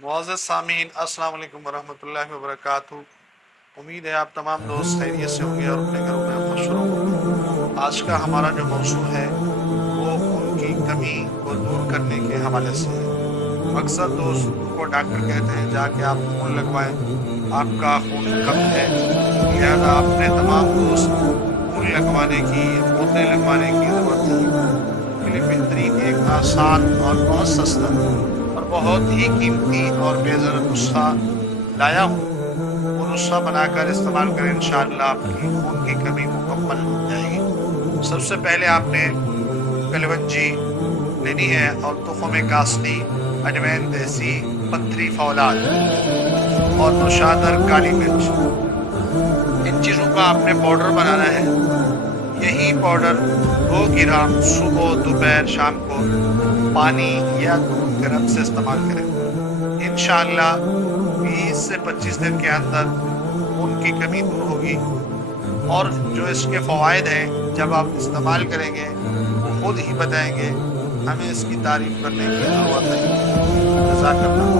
मुअज़्ज़ज़ सामीन, अस्सलाम वालेकुम वरहमतुल्लाहि वबरकातुहू। उम्मीद है आप तमाम दोस्त खैरियत से होंगे और अपने घरों में मसरूफ़ होंगे। आज का हमारा जो मौज़ू है वो खून की कमी को दूर करने के हवाले से है। अक्सर दोस्त को डॉक्टर कहते हैं जाके आप खून लगवाएं, आपका खून कम है। लिहाजा अपने तमाम दोस्त खून लगवाने की, बोतलें लगवाने की ज़रूरत नहीं। के लिए बेहतरीन एक आसान और बहुत सस्ता और बहुत ही कीमती और बेहतर नुस्खा लाया हूँ। वो नुस्खा बनाकर इस्तेमाल करें, इंशाअल्लाह आपकी खून की कमी मुकम्मल हो जाएगी। सबसे पहले आपने कलवंजी लेनी है और तुख़्म कासनी, अजवैन देसी, पथरी फौलाद और नौशादर काली मिर्च, इन चीज़ों का आपने पाउडर बनाना है। यही पाउडर 2 ग्राम सुबह, दोपहर, शाम को पानी या दूध गर्म से इस्तेमाल करें। इंशाअल्लाह 20 से 25 दिन के अंदर खून की कमी दूर होगी और जो इसके फ़वाइद हैं जब आप इस्तेमाल करेंगे वो खुद ही बताएंगे, हमें इसकी तारीफ़ करने की ज़रूरत नहीं। जज़ाकल्लाह।